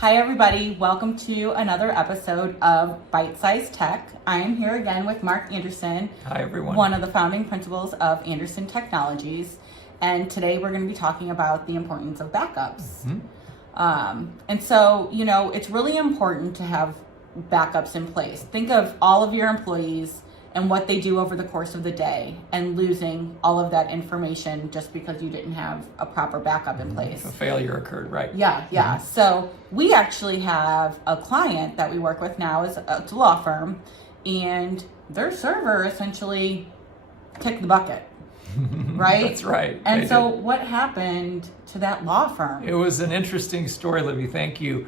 Hi everybody, welcome to another episode of Byte-Size Tech. I am here again with Mark Anderson. Hi everyone. One of the founding principals of Anderson Technologies. And today we're going to be talking about the importance of backups. And so, it's really important to have backups in place. Think of all of your employees and what they do over the course of the day and losing all of that information just because you didn't have a proper backup in place. A failure occurred, right? Yeah. So we actually have a client that we work with now. It's a law firm, and their server essentially kicked the bucket, right? That's right. And so what happened to that law firm? It was an interesting story, Libby. Thank you.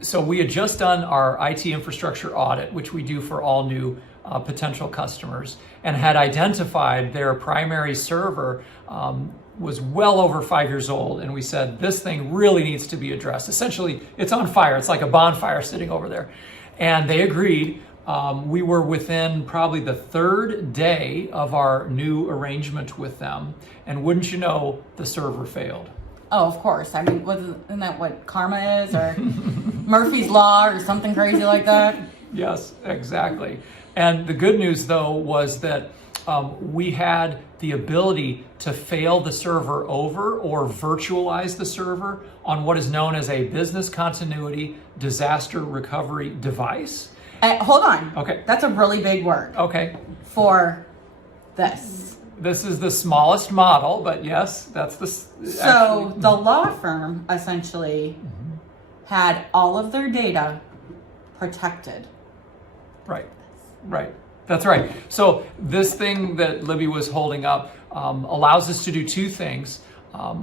So we had just done our IT infrastructure audit, which we do for all new potential customers, and had identified their primary server was well over 5 years old. And we said, this thing really needs to be addressed. Essentially, it's on fire. It's like a bonfire sitting over there. And they agreed. We were within probably the third day of our new arrangement with them. And wouldn't you know, the server failed. Oh, of course. I mean, isn't that what karma is, or Murphy's Law, or something crazy like that? Yes, exactly. And the good news, though, was that we had the ability to fail the server over or virtualize the server on what is known as a business continuity disaster recovery device. Hold on. Okay. That's a really big word. Okay. For this. This is the smallest model, but yes, that's the... So the law firm essentially had all of their data protected. Right. That's right. So this thing that Libby was holding up allows us to do two things.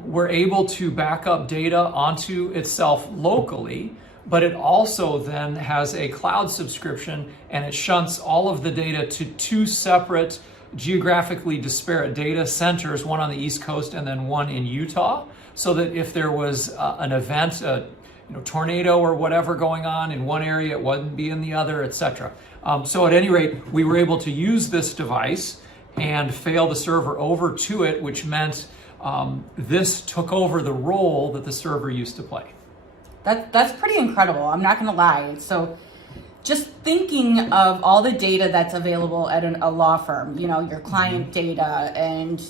We're able to back up data onto itself locally, but it also then has a cloud subscription, and it shunts all of the data to two separate geographically disparate data centers, one on the East Coast and then one in Utah, so that if there was an event, tornado or whatever going on in one area, it wouldn't be in the other, etc. So at any rate, we were able to use this device and fail the server over to it, which meant this took over the role that the server used to play. That's pretty incredible. I'm not going to lie. So just thinking of all the data that's available at a law firm, your client data, and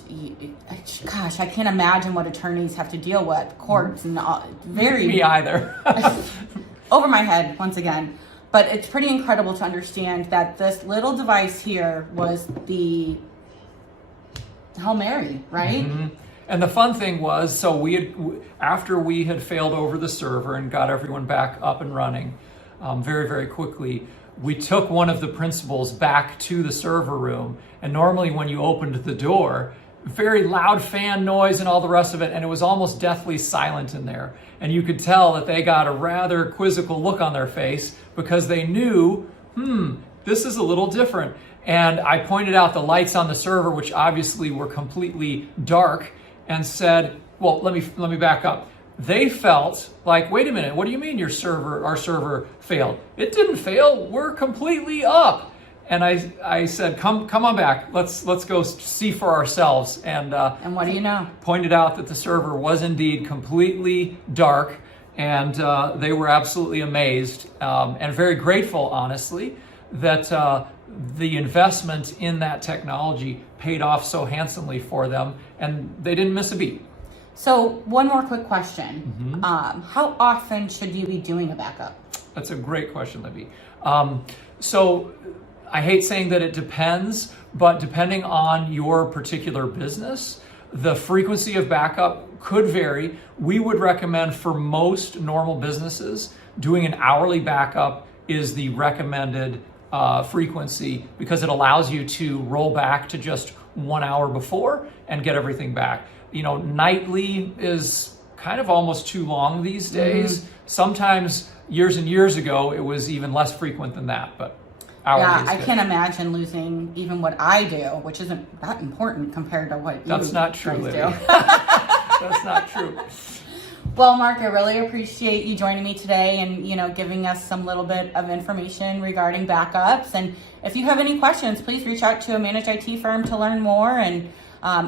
gosh, I can't imagine what attorneys have to deal with, courts and all, very... Me either. Over my head, once again. But it's pretty incredible to understand that this little device here was the Hail Mary, right? And the fun thing was, so after we had failed over the server and got everyone back up and running, very, very quickly, we took one of the principals back to the server room. And normally when you opened the door, very loud fan noise and all the rest of it, and it was almost deathly silent in there. And you could tell that they got a rather quizzical look on their face because they knew, this is a little different. And I pointed out the lights on the server, which obviously were completely dark, and said, well, let me back up. They felt like, wait a minute, what do you mean our server failed? It didn't fail, we're completely up. And I said, come on back, let's go see for ourselves. And what do you know? Pointed out that the server was indeed completely dark, and they were absolutely amazed and very grateful, honestly, that the investment in that technology paid off so handsomely for them, and they didn't miss a beat. So one more quick question. How often should you be doing a backup? That's a great question, Libby. So I hate saying that it depends, but depending on your particular business, the frequency of backup could vary. We would recommend for most normal businesses, doing an hourly backup is the recommended frequency, because it allows you to roll back to just 1 hour before and get everything back. Nightly is kind of almost too long these days. Sometimes years and years ago, it was even less frequent than that, but hourly is I good. can't imagine losing even what I do, which isn't that important compared to what That's you not true, guys Libby. do. That's not true. Well, Mark, I really appreciate you joining me today and, giving us some little bit of information regarding backups. And if you have any questions, please reach out to a managed IT firm to learn more, and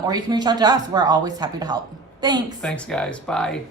or you can reach out to us. We're always happy to help. Thanks. Thanks, guys. Bye.